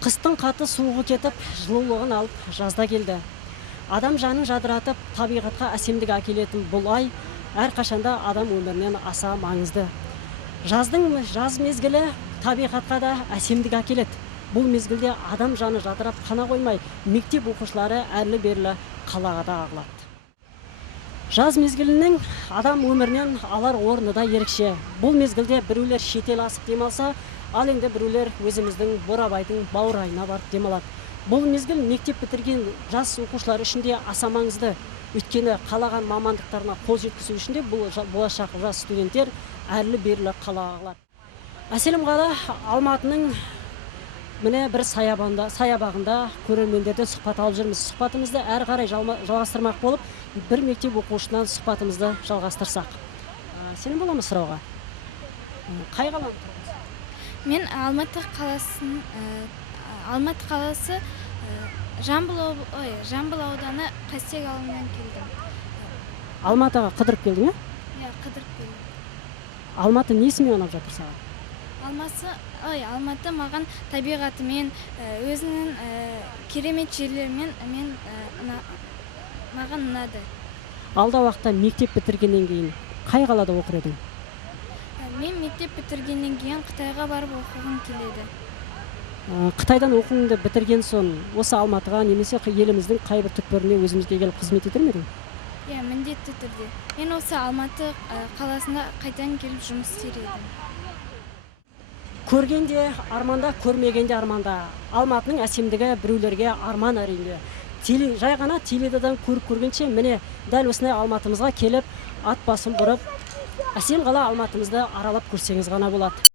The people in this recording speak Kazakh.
Қыстың қаты суығы кетіп, жылулығын алып, жазда келді. Адам жанын жадыратып, табиғатқа әсемдік әкелетін бұл ай әрқашанда адам өмірінен аса маңызды. Жаз мезгілі табиғатқа да әсемдік әкеледі. Бұл мезгілде адам жаны жадырап қана қоймай, мектеп оқушылары әрлі-берлі қалаға да ағылады. Жаз мезгілінің адам өмірінен алар орны да ерекше. Бұл мезгілде біреулер шетел асып демалса, ал енді біреулер өзіміздің Бурабайдың баурайына барып демалады. Бұл мезгіл мектеп бітірген жас оқушылар үшін де аса маңызды. Өйткені қалаған мамандықтарына қол жеткізу үшін де бұл болашақ жас студенттер әрлі-берлі қалаға ағылады. Әселім қала Алматының міне бір саябағында көрермендерден сұхбат алып жүрміз. Сұхбатымызды әрі қарай жалғастырмақ болып, бір мектеп оқушысынан сұхбатымызды жалғастырсақ. Сенің бола ма сұрауға? Қай қаланы тұрсың? Мен Алматы қаласы Жамбыл ауданы Қастек ауылынан келдім. Алматыға қыдырып келдің, Иә, қыдырып келдім. Алматы несімен ұнап жатыр саған? Алматы маған табиғатымен, өзінің керемет жерлерімен маған ұнады. Алда уақытта мектеп бітіргеннен кейін қай қалада оқыр едің? Мен мектеп бітіргеннен кейін Қытайға барып оқығым келеді. Қытайдан оқуыңды бітірген соң осы Алматыға немесе еліміздің қай бір түкпіріне өзімізге келіп қызмет етер ме едің? Иә, міндетті түрде. Мен осы Алматы қаласында қайтадан келіп жұмыс істер едім. Көргенде арманда, көрмегенде арманда. Алматының әсемдігі біреулерге арман әрине. Жай ғана теледидардан көргенше міне дәл осындай Алматымызға келіп, ат басын бұрып, әсем қала Алматымызды аралап көрсеңіз ғана болады.